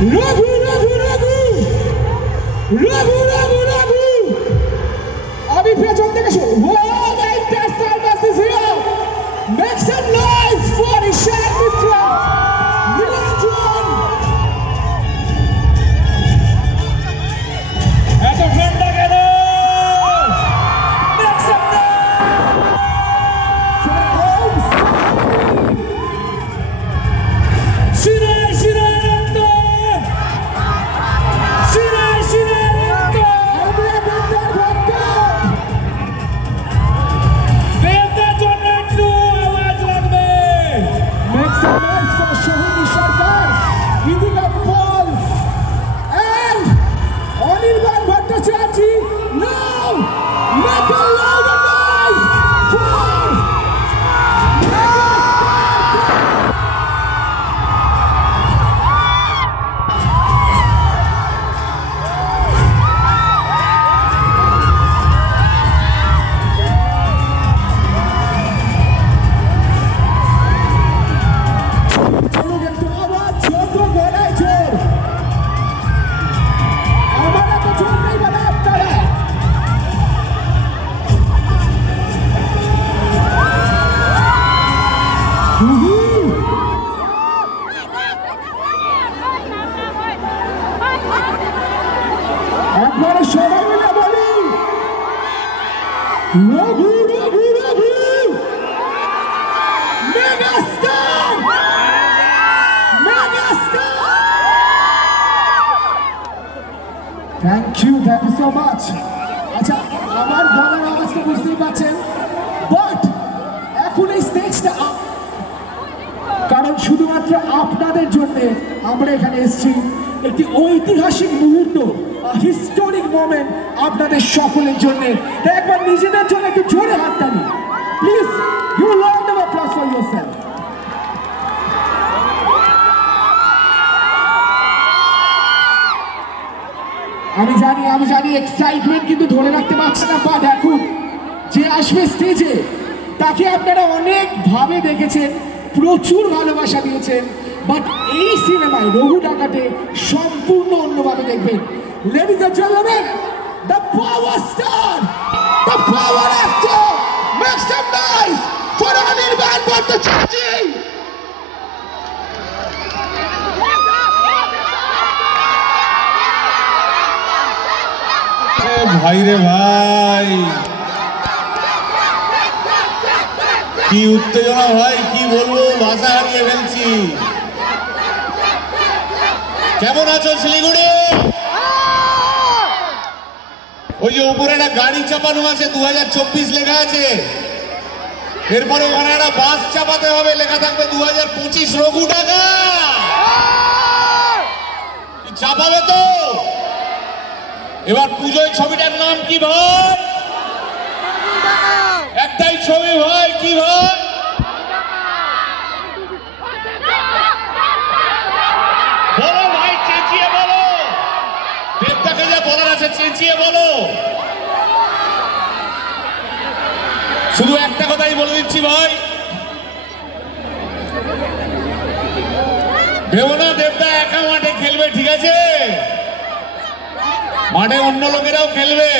Raghu, Raghu, Raghu, Raghu, Raghu, Raghu. Abhi pechon dekhe shuru. Wow, the entire circus is here. Make some noise for Ishan Mitra, Nilanjan. At the front together. Make some noise. Shirai, Shirai, Ranta. Shirai, Shirai, Ranta. Devda jonno ekটু আওয়াজ লাগবে। Make some noise for Shohini Sarkar, Vidika Paul, and Anirban Bhattacharya. Now, make a louder noise for Raghu, Raghu, Raghu, Megastar, Megastar. Thank you so much. আচ্ছা, আমার গলার আওয়াজটা বুঝতেই পাচ্ছেন, but এখন এই স্টেজটা কারণ শুধুমাত্র আপনাদের জন্য আমরা এখানে এসেছি। একটি ঐতিহাসিক মুহূর্ত, হিস্টোরিক মোমেন্ট আপনাদের সকলের জন্য। একবার নিজেদের জন্য একটু জোরে হাততালি please. You round of applause for yourself. আমি জানি এক্সাইটমেন্ট কিন্তু ধরে রাখতে পারছে না, বাট এখন যে আসবে স্টেজে তাকে আপনারা অনেক ভাবে দেখেছেন, প্রচুর ভালোবাসা দিয়েছেন, বাট এই সিনেমায় রঘু ডাকাতে সম্পূর্ণ অন্যভাবে দেখবেন। Ladies and gentlemen, the power star, the power actor, make some noise for Anirban Bhattacharya. ভাই রে ভাই, কি উত্তেজনা ভাই, কি বলবো, ভাষা হারিয়ে ফেলছি। কেমন আছো শিলিগুড়ি? ওই যে উপরে একটা গাড়ি চাপানো আছে, 2024 লেখা আছে, এরপরে ওখানে একটা বাস চাপাতে হবে, লেখা থাকবে 2025 রঘু টাকা। চাপাবে তো? এবার পুজোয় ছবিটার নাম কি ভাই? একটাই ছবি ভাই, কি ভাই? বলো ভাই, চেঁচিয়ে বলো, দেবতাকে যা বলার আছে চেঁচিয়ে বলো। শুধু একটা কথাই বলে দিচ্ছি ভাই, ভেবো না দেবদা একা মাঠে খেলবে, ঠিক আছে? মাঠে অন্য লোকেরাও খেলবে।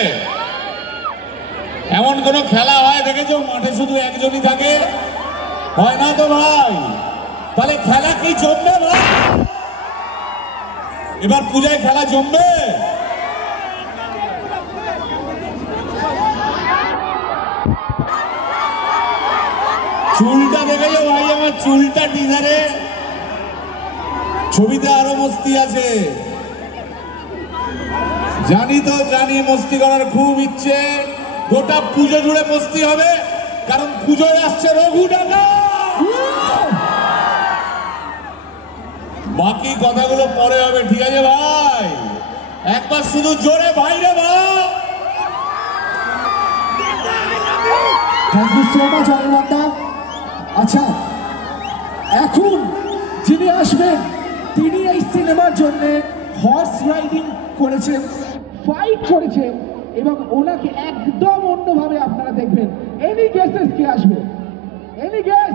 এমন কোন খেলা হয় দেখেছো মাঠে শুধু একজনই থাকে? হয় না তো ভাই। তাহলে খেলা কি জমবে ভাই? এবার পূজায় খেলা জমবে? চুলটা দেখেছো ভাই, আমার চুলটা টিজারে, ছবিতে আরো মস্তি আছে। জানি তো, জানি মস্তি করার খুব ইচ্ছে, গোটা পুজো জুড়ে মস্তি হবে, কারণ পুজোয় আসছে রঘু টাকা। বাকি কথাগুলো পরে হবে, ঠিক আছে ভাই? একবার শুধু জোরে ভাই রে ভাই। থ্যাংক ইউ সো মাচ অনির্বাণদা। আচ্ছা, এখন যিনি আসবেন তিনি এই সিনেমার জন্য হর্স রাইডিং করেছেন, ফাইট করেছেন, এবং ওনাকে একদম অন্যভাবে আপনারা দেখবেন। এনি গেসেস কে আসবে? Any guess?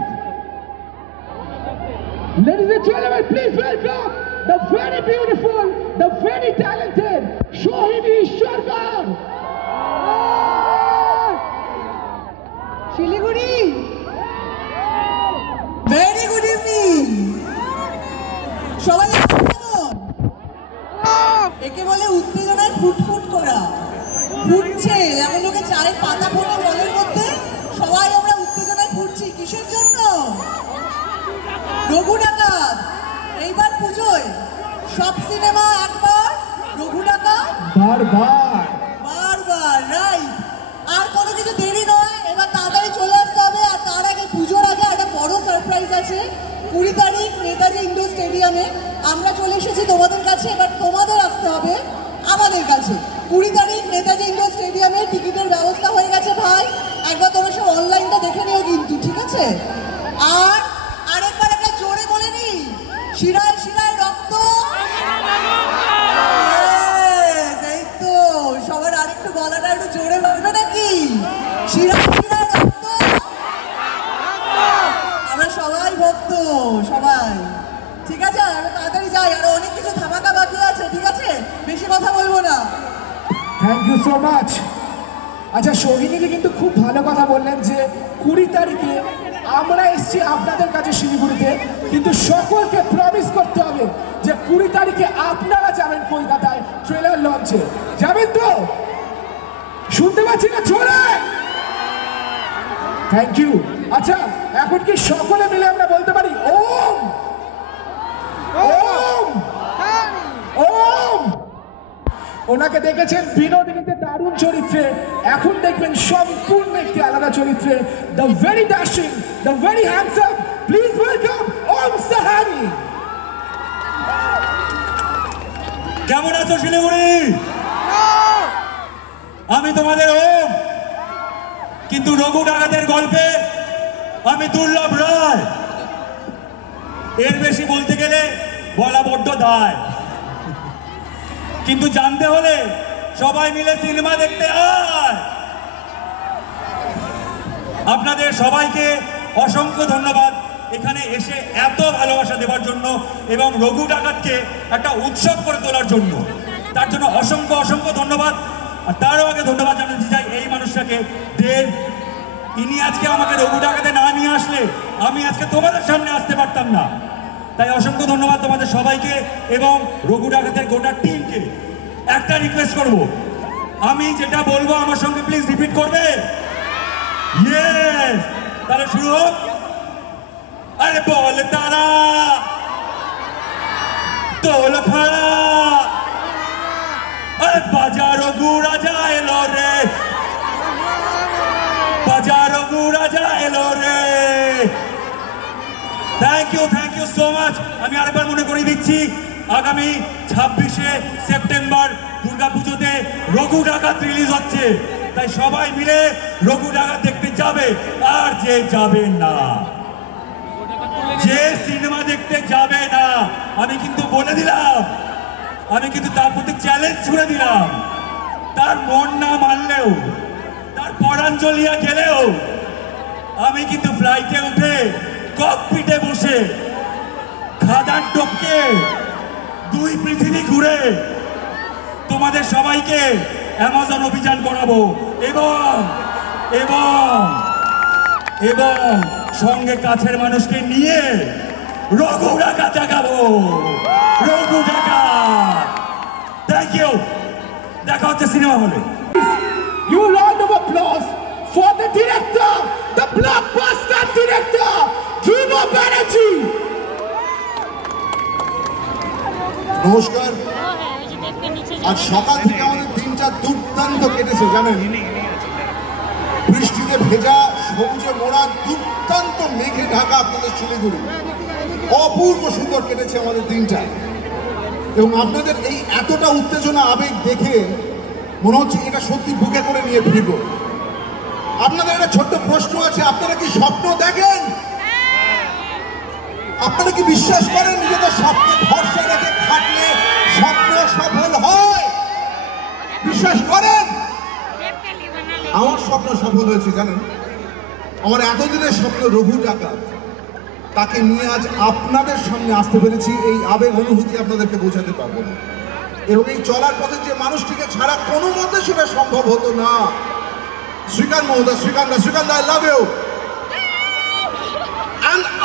Ladies and gentlemen, please welcome the very beautiful, the very talented Sohini Sarkar. Siliguri, very good evening সবাই। একে বলে উত্তেজনায় ফুটফুট করা, ফুটছে এমন লোকে চায়ের পাতা ফোটা জলের মধ্যে সবাই আমরা উত্তেজনায় ফুটছি। কিসের জন্য? রঘু ডাকাত। এইবার পুজোয় সব সিনেমা একবার, রঘু ডাকাত বারবার বারবার, রাইট। আর কোনো কিছু দেরি নয়, এবার তাড়াতাড়ি চলে আসতে হবে। আর তার আগে, পুজোর আগে একটা বড় সারপ্রাইজ আছে। 20 তারিখ নেতাজি ইন্ডোর স্টেডিয়ামে আমরা চলে এসেছি তোমাদের কাছে। এবার তোমাদের আসতে হবে আমাদের কাছে। 20 তারিখ নেতাজি ইন্ডোর স্টেডিয়ামে টিকিটের ব্যবস্থা হয়ে গেছে ভাই। একবার তোমরা সব অনলাইনটা দেখে নিও কিন্তু, ঠিক আছে? আর আরেকবার একটা জোরে বলে নি, শিরায় শিরায় রক্ত। এই তো, সবার আরেকটু গলাটা একটু জোরে বলবে নাকি? শিরায় শিরায় রক্ত। আমরা সবাই ভক্ত, সবাই। ঠিক আছে, আমরা তাড়াতাড়ি যাই, আরো অনেক কিছু ধামাকা বাকি আছে। ঠিক আছে, বেশি কথা বলবো না। Thank you so much. আচ্ছা, সোহিনীদি কিন্তু খুব ভালো কথা বললেন যে 20 তারিখে আমরা এসেছি আপনাদের কাছে শিলিগুড়িতে, কিন্তু সকলকে প্রমিস করতে হবে যে 20 তারিখে আপনারা যাবেন কলকাতায় ট্রেলার লঞ্চে। যাবেন তো? শুনতে পাচ্ছি না জোরে? Thank you. আচ্ছা, এখন কি সকলে মিলে আমরা বলতে পারি ওম ওম ওম? ওনাকে দেখেছেন বিনোদিনীতে দারুণ চরিত্রে, এখন দেখবেন সম্পূর্ণ একটি আলাদা চরিত্রে, the very dashing, the very handsome. Please welcome Om Sahani. কেমন আছো শিলিগুড়ি? আমি তোমাদের ওম, কিন্তু রঘু ডাকাতের গল্পে আমি দুর্লভ রায়। এর বেশি বলতে গেলে বলা বড্ড দায়, কিন্তু জানতে হলে সবাই মিলে সিনেমা দেখতে আয়। আপনাদের সবাইকে অসংখ্য ধন্যবাদ এখানে এসে এত ভালোবাসা দেওয়ার জন্য এবং রঘু ডাকাতকে একটা উৎসব করে তোলার জন্য। তার জন্য অসংখ্য অসংখ্য ধন্যবাদ। আর তারও আগে ধন্যবাদ জানাতে চাই এই মানুষটাকে, দেব। ইনি আজকে আমাকে রঘু ডাকাতে না নিয়ে আসলে আমি আজকে তোমাদের সামনে আসতে পারতাম না। তাই অসংখ্য ধন্যবাদ তোমাদের সবাইকে এবং রঘু ডাকাতের গোটা টিমকে। একটা রিকোয়েস্ট করব, আমি যেটা বলবো আমার সঙ্গে প্লিজ রিপিট করবে। ইয়েস, তাহলে শুরু হোক। আরে বল তারা, তোল ফাড়া, আরে বাজারো গুড়া এলো রে, বাজারো গুড়া এলো রে। Thank you so much. আমি আরেকবার মনে করিয়ে দিচ্ছি, আগামী 26শে সেপ্টেম্বর দুর্গাপুজোতে রঘু ডাকাত রিলিজ হচ্ছে। তাই সবাই মিলে রঘু ডাকাত দেখতে যাবে। আর যে যাবে না, যে সিনেমা দেখতে যাবে না, আমি কিন্তু বলে দিলাম, আমি কিন্তু তার প্রতি চ্যালেঞ্জ ছুড়ে দিলাম, তার মন না মানলেও, তার পরাঞ্জলিয়া গেলেও আমি কিন্তু ফ্লাইটে উঠে ককপিটে বসে খাদান টপকে 2 পৃথিবী ঘুরে তোমাদের সবাইকে অ্যামাজন অভিযান করাবো এবং এবং এবং সঙ্গে কাছের মানুষকে নিয়ে রঘু ডাকাত দেখাবো। রঘু ডাকাত। Thank you. দেখা হচ্ছে সিনেমা হলে। You round of applause for the director, the blockbuster director, Dhruva Banerjee. নমস্কার। আজ সকাল থেকে আমাদের দিনটা দুর্দান্ত কেটেছে জানেন। বৃষ্টিতে ভেজা, সবুজে মোড়া, দুর্দান্ত মেঘে ঢাকা আপনাদের শিলিগুড়ি অপূর্ব সুন্দর কেটেছে আমাদের দিনটা। এবং আপনাদের এই এতটা উত্তেজনা আবেগ দেখে মনে হচ্ছে এটা সত্যি বুকে করে নিয়ে ফিরব। আপনাদের একটা ছোট্ট প্রশ্ন আছে, আপনারা কি স্বপ্ন দেখেন? আপনারা কি বিশ্বাস করেন নিজেদের স্বপ্নে ভরসা রেখে খাটলে স্বপ্ন সফল হয়? বিশ্বাস করেন? আমার স্বপ্ন সফল হয়েছে জানেন। আমার এতদিনের স্বপ্ন রঘু ডাকাত, তাকে নিয়ে আজ আপনাদের সামনে আসতে পেরেছি। এই আবেগ অনুভূতি আপনাদেরকে বোঝাতে পারবো না। এবং এই চলার পথে যে মানুষটিকে ছাড়া কোনো মতে সেটা সম্ভব হতো না, শ্রীকান্ত মহোদয়, শ্রীকান্ত আই লাভ ইউ।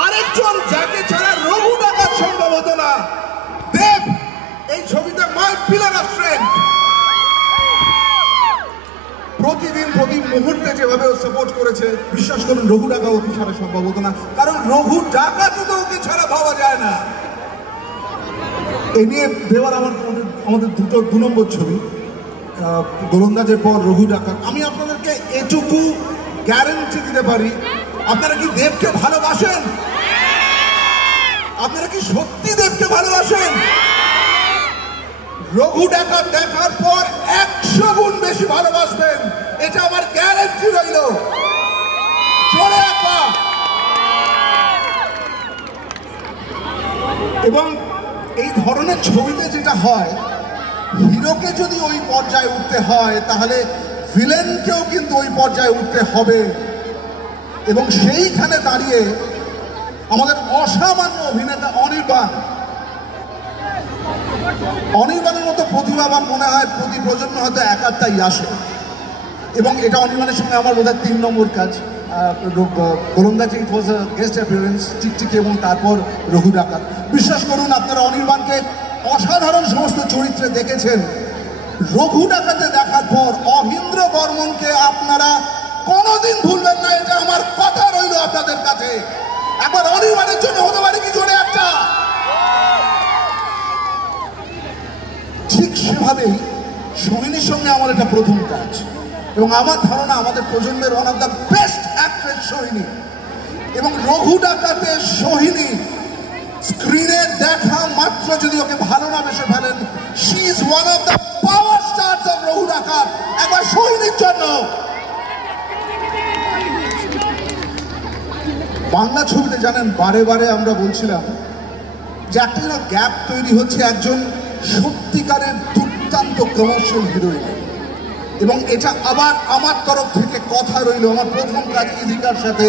আরেকজন যাকে ছাড়া রঘু ডাকাত সম্ভব হতো না, দেব। এই ছবিতে মাই পিলার অফ স্ট্রেংথ। প্রতিদিন প্রতি মুহূর্তে যেভাবে ও সাপোর্ট করেছে, বিশ্বাস করুন রঘু ডাকাত ওকে ছাড়া সম্ভব হতো না, কারণ রঘু ডাকাতই তো ওকে ছাড়া ভাবা যায় না। এই নিয়ে দেওয়ার আমাদের দু নম্বর ছবি গোলন্দাজের পর রঘু ডাকাত। আমি আপনাদেরকে এটুকু গ্যারান্টি দিতে পারি, আপনারা কি দেবকে ভালোবাসেন? আপনারা কি সত্যি দেবকে ভালোবাসেন? রঘু ডাকাত দেখার পর 100 গুণ বেশি ভালোবাসবেন, এটা আমার গ্যারান্টি রইল। চলে আপা। এবং এই ধরনের ছবিতে যেটা হয়, হিরোকে যদি ওই পর্যায়ে উঠতে হয় তাহলে ভিলেনকেও কিন্তু ওই পর্যায়ে উঠতে হবে। এবং সেইখানে দাঁড়িয়ে আমাদের অসামান্য অভিনেতা অনির্বাণের মতো প্রতিভাবান মনে হয় প্রতি প্রজন্ম হয়তো একাত্তাই আসে। এবং এটা অনির্বাণের সঙ্গে আমার বোধহয় 3 নম্বর কাজ। গোলন্দাজে ইট ওয়াজ আ গেস্ট অ্যাপিয়ারেন্স, টিকটিকি এবং তারপর রঘু ডাকাত। বিশ্বাস করুন আপনারা অনির্বাণকে অসাধারণ সমস্ত চরিত্রে দেখেছেন। রঘু ডাকাতে দেখার পর অহিন্দ্র বর্মনকে আপনারা কোনোদিন ভুলবেন না, এটা আমার কথা রইল আপনাদের কাছে। একবার অনির্বাণের জন্য হতে পারে কি জোরে একটা। ঠিক সেভাবেই সোহিনীর সঙ্গে আমার এটা প্রথম কাজ, এবং আমার ধারণা আমাদের প্রজন্মের one of the best actress Sohini. এবং রঘু ডাকাতে সোহিনী স্ক্রিনে দেখা মাত্র যদি ওকে ভালো না বেসে ফেলেন, she is one of the power stars of Raghu ডাকাত। একবার সোহিনীর জন্য। বাংলা ছবিতে জানেন বারে বারে আমরা বলছিলাম যে একটা যেন গ্যাপ তৈরি হচ্ছে একজন সত্যিকারের দুর্দান্ত কমার্শিয়াল হিরোইনের। এবং এটা আবার আমার তরফ থেকে কথা রইল, আমার প্রথম কাজ ইদিকার সাথে,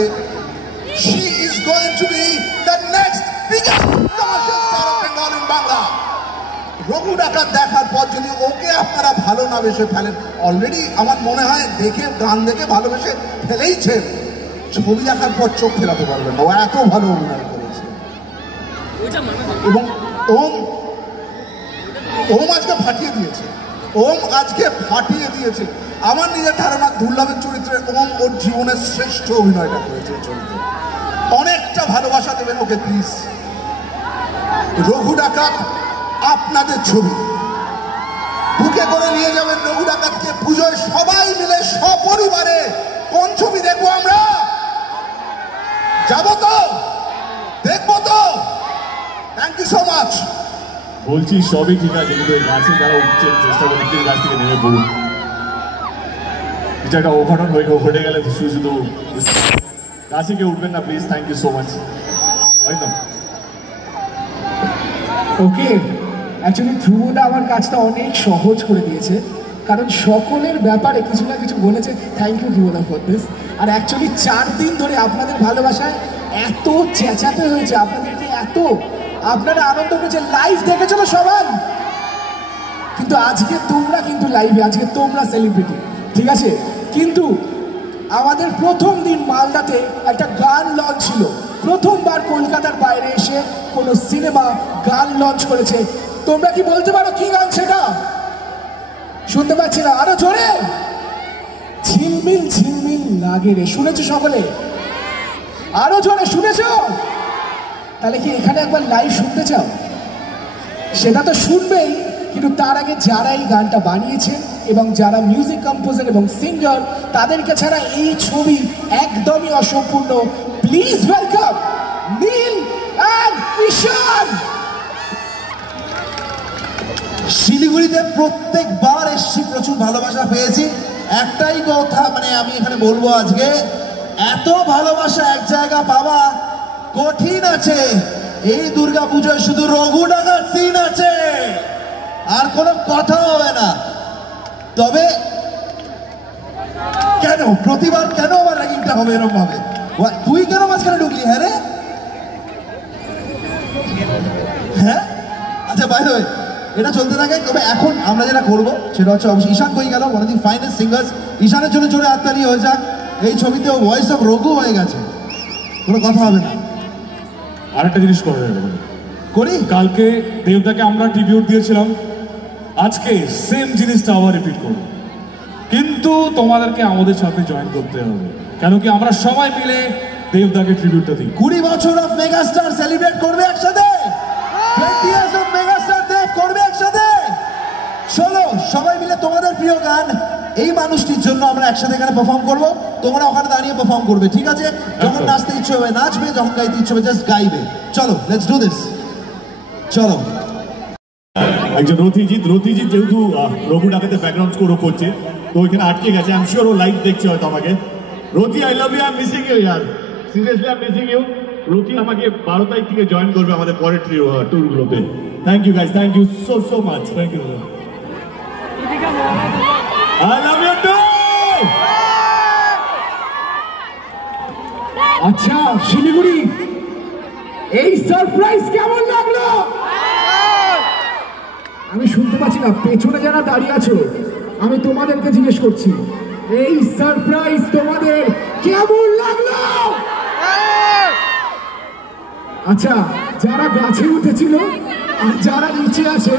she is going to be the next biggest commercial star of Bengal in Bangla. Raghu ডাকাত দেখার পর যদি ওকে আপনারা ভালো না বেসে ফেলেন, অলরেডি আমার মনে হয় দেখে গান দেখে ভালোবেসে ফেলেইছেন, ছবি দেখার পর চোখ ফেরাতে পারবেন না, ও এত ভালো অভিনয় করেছে। এবং ওম আজকে ফাটিয়ে দিয়েছে। আমার নিজের ধারণা দুর্লভের চরিত্রে ওম ওর জীবনের শ্রেষ্ঠ অভিনয়টা করেছে। চরিত্রে অনেকটা ভালোবাসা দেবেন ওকে প্লিজ। রঘু ডাকাত আপনাদের ছবি, বুকে করে নিয়ে যাবেন রঘু ডাকাতকে পুজোয় সবাই মিলে সপরিবারে। কোন ছবি দেখবো আমরা? যাবো তো, দেখবো তো। Thank you so much. বলছি সবই ঠিক আছে, কিন্তু এই গাছে যারা উঠছেন চেষ্টা করে প্লিজ গাছ থেকে নেমে পড়ুন। এটা একটা অঘটন ঘটে গেলে শুধু গাছে কেউ উঠবেন না please. Thank you so much. একদম ওকে। অ্যাকচুয়ালি ধ্রুবদা আমার কাজটা অনেক সহজ করে দিয়েছে, কারণ সকলের ব্যাপারে কিছু না কিছু বলেছে। থ্যাংক ইউ ধ্রুবদা ফর দিস। আর অ্যাকচুয়ালি 4 দিন ধরে আপনাদের ভালোবাসায় এত চেঁচাতে হয়েছে, আপনাদেরকে এত আপনারা আনন্দ পেয়েছে, লাইভ দেখেছিল সবাই। কিন্তু আজকে তোমরা কিন্তু লাইভে, আজকে তোমরা সেলিব্রিটি, ঠিক আছে। কিন্তু আমাদের প্রথম দিন মালদাতে একটা গান লঞ্চ ছিল। প্রথমবার কলকাতার বাইরে এসে কোনো সিনেমা গান লঞ্চ করেছে। তোমরা কি বলতে পারো কি গান সেটা? শুনতে পাচ্ছি না, আরো জোরে। ঝিলমিল ঝিলমিল লাগে রে, শুনেছো সকলে? আরো জোরে শুনেছো? তাহলে কি এখানে একবার লাইভ শুনতে চাও? সেটা তো শুনবেই, কিন্তু তার আগে যারা এই গানটা বানিয়েছেন এবং যারা মিউজিক কম্পোজার এবং সিঙ্গার, তাদেরকে ছাড়া এই ছবি একদমই অসম্পূর্ণ। প্লিজ ওয়েলকাম নীল এন্ড ঈশান। শিলিগুড়িতে প্রত্যেকবার এসছি, প্রচুর ভালোবাসা পেয়েছি। একটাই কথা মানে আমি এখানে বলবো, আজকে এত ভালোবাসা এক জায়গা পাওয়া কঠিন আছে। এই দুর্গা পুজোয় শুধু রঘু ডাকাত সিন আছে, আর কোনো কথা হবে না। তবে কেন প্রতিবার কেন আমার র্যাগিংটা হবে এরকম ভাবে? তুই কেন মাঝখানে ঢুকলি? হ্যাঁ রে, আচ্ছা বাই দ্য ওয়ে এটা চলতে থাকে। তবে এখন আমরা যেটা করবো সেটা হচ্ছে অবশ্যই ঈশান কই গেল, one of the finest singers. ঈশানের জন্য জোরে হাততালি হয়ে যাক। এই ছবিতে ভয়েস অফ রঘু হয়ে গেছে, কোনো কথা হবে না। আরেকটা জিনিস করে করি, কালকে দেবদাকে আমরা ট্রিবিউট দিয়েছিলাম, আজকে সেম জিনিসটা আবার রিপিট করব, কিন্তু তোমাদেরকে আমাদের সাথে জয়েন করতে হবে, কেন কি আমরা সবাই মিলে দেবদাকে ট্রিবিউটটা দিই। 20 বছর অফ মেগাস্টার সেলিব্রেট করবে একসাথে, 20 ইয়ার্স অফ মেগাস্টার দেব করবে একসাথে। চলো সবাই মিলে তোমাদের প্রিয় গান এই মানুষটির জন্য আমরা একসাথে এখানে পারফর্ম করব, তোমরা ওখানে দাঁড়িয়ে পারফর্ম করবে, ঠিক আছে? যখন নাচতে ইচ্ছে হবে নাচবে, যখন গাইতে ইচ্ছে হবে জাস্ট গাইবে। চলো লেটস ডু দিস, চলো। একজন রথিজিৎ যেহেতু রঘু ডাকাতে ব্যাকগ্রাউন্ড স্কোরও করছে, তো ওইখানে আটকে গেছে। আমি শিওর ও লাইভ দেখছে হয়তো আমাকে। Rathi I love you, I am missing you ইয়ার, seriously I am missing you. Rathi আমাকে 12 তারিখ থেকে জয়েন করবে আমাদের পরের ট্যুরগুলোতে। Thank you guys, thank you so much, thank you. I love you too. আচ্ছা শিলিগুড়ি, এই সারপ্রাইজ কেমন লাগলো? আমি শুনতে পাচ্ছি না, পেছনে যারা দাঁড়িয়ে আছো আমি তোমাদেরকে জিজ্ঞেস করছি, এই সারপ্রাইজ তোমাদের কেমন লাগলো? আচ্ছা যারা গাছে উঠেছিল আর যারা নিচে আছে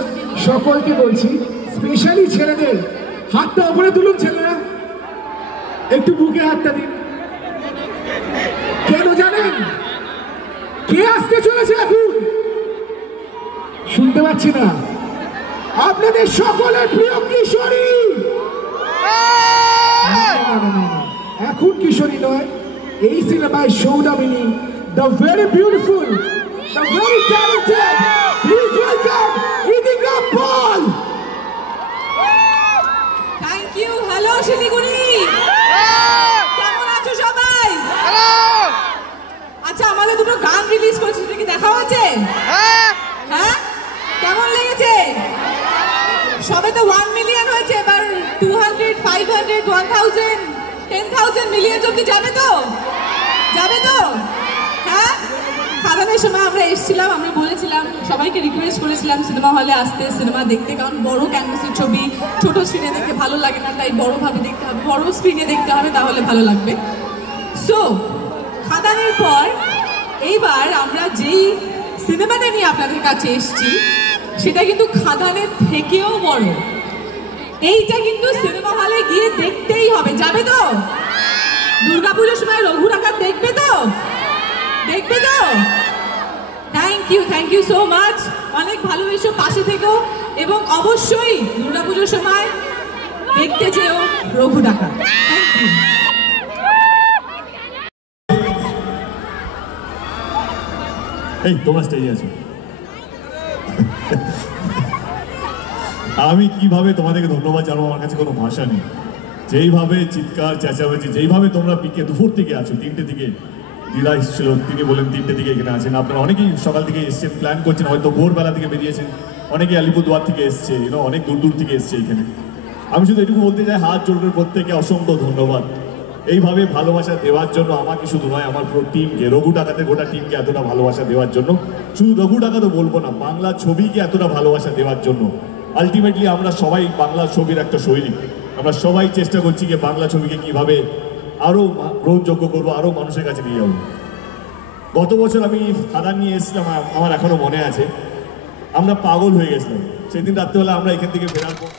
সকলকে বলছি, স্পেশালি ছেলেদের হাতটা উপরে তুলুন। ছেলেরা একটু বুকে হাতটা দিন। কেন জানেন? কে আসতে চলেছে এখন? শুনতে পাচ্ছি না। আপনাদের সকলের প্রিয় কিশোরী। এখন কিশোরী নয়, এই সিনেমায় সৌদামিনী, the very beautiful, the very talented, please welcome Idika Paul. Thank you. Hello Siliguri, কেমন আছো সবাই? আচ্ছা আমাদের দুটো গান রিলিজ করেছে, সেটা কি দেখা হয়েছে? হ্যাঁ, কেমন লেগেছে? সবে তো 1 মিলিয়ন হয়েছে, এবার 200, 500, 1000, 10,000 মিলিয়ন অব্দি যাবে তো? যাবে তো? হ্যাঁ, খাদানের সময় আমরা এসেছিলাম, আমরা বলেছিলাম, সবাইকে রিকোয়েস্ট করেছিলাম সিনেমা হলে আসতে, সিনেমা দেখতে, কারণ বড় ক্যানভাসের ছবি ছোট স্ক্রিনে দেখতে ভালো লাগে না, তাই বড়ভাবে দেখতে হবে, বড় স্ক্রিনে দেখতে হবে, তাহলে ভালো লাগবে। সো খাদানের পর এইবার আমরা যেই সিনেমাটা নিয়ে আপনাদের কাছে এসেছি সেটা কিন্তু খাদানের থেকেও বড়। এইটা কিন্তু সিনেমা হলে গিয়ে দেখতেই হবে। যাবে তো? দুর্গাপুজোর সময় রঘু ডাকাত দেখবে তো? দেখবে তো? Thank you so much. অনেক ভালোবেসো, পাশে থেকো, এবং অবশ্যই দুর্গাপুজোর সময় দেখতে যেও রঘু ডাকাত। Thank you. এই তোমরা স্টেজে আছো, আমি কিভাবে তোমাদেরকে ধন্যবাদ জানাবো, আমার কাছে কোনো ভাষা নেই। যেইভাবে চিৎকার চেঁচামেচি, যেইভাবে তোমরা পিকে দুপুর থেকে আছো, 3টে থেকে দিদা এসেছিল, তিনি বলেন 3টে থেকে এখানে আছেন। আপনারা অনেকেই সকাল থেকে এসছেন, প্ল্যান করছেন, হয়তো ভোরবেলা থেকে বেরিয়েছেন, অনেকে আলিপুরদুয়ার থেকে এসছে, অনেক দূর থেকে এসছে এখানে। আমি শুধু এটুকু বলতে চাই, হাত জোর করে প্রত্যেককে অসংখ্য ধন্যবাদ এইভাবে ভালোবাসা দেওয়ার জন্য। আমাকে শুধু নয়, আমার পুরো টিমকে, রঘু ডাকাতের গোটা টিমকে এতটা ভালোবাসা দেওয়ার জন্য। শুধু রঘু ডাকাতও বলবো না, বাংলা ছবিকে এতটা ভালোবাসা দেওয়ার জন্য। আলটিমেটলি আমরা সবাই বাংলা ছবির একটা সৈনিক, আমরা সবাই চেষ্টা করছি যে বাংলা ছবিকে কীভাবে আরও গ্রহণযোগ্য করবো, আরও মানুষের কাছে নিয়ে যাবো। গত বছর আমি খাদান নিয়ে এসেছিলাম, আমার এখনও মনে আছে, আমরা পাগল হয়ে গেছিলাম। সেদিন রাত্রেবেলা আমরা এখান থেকে ফেরার পর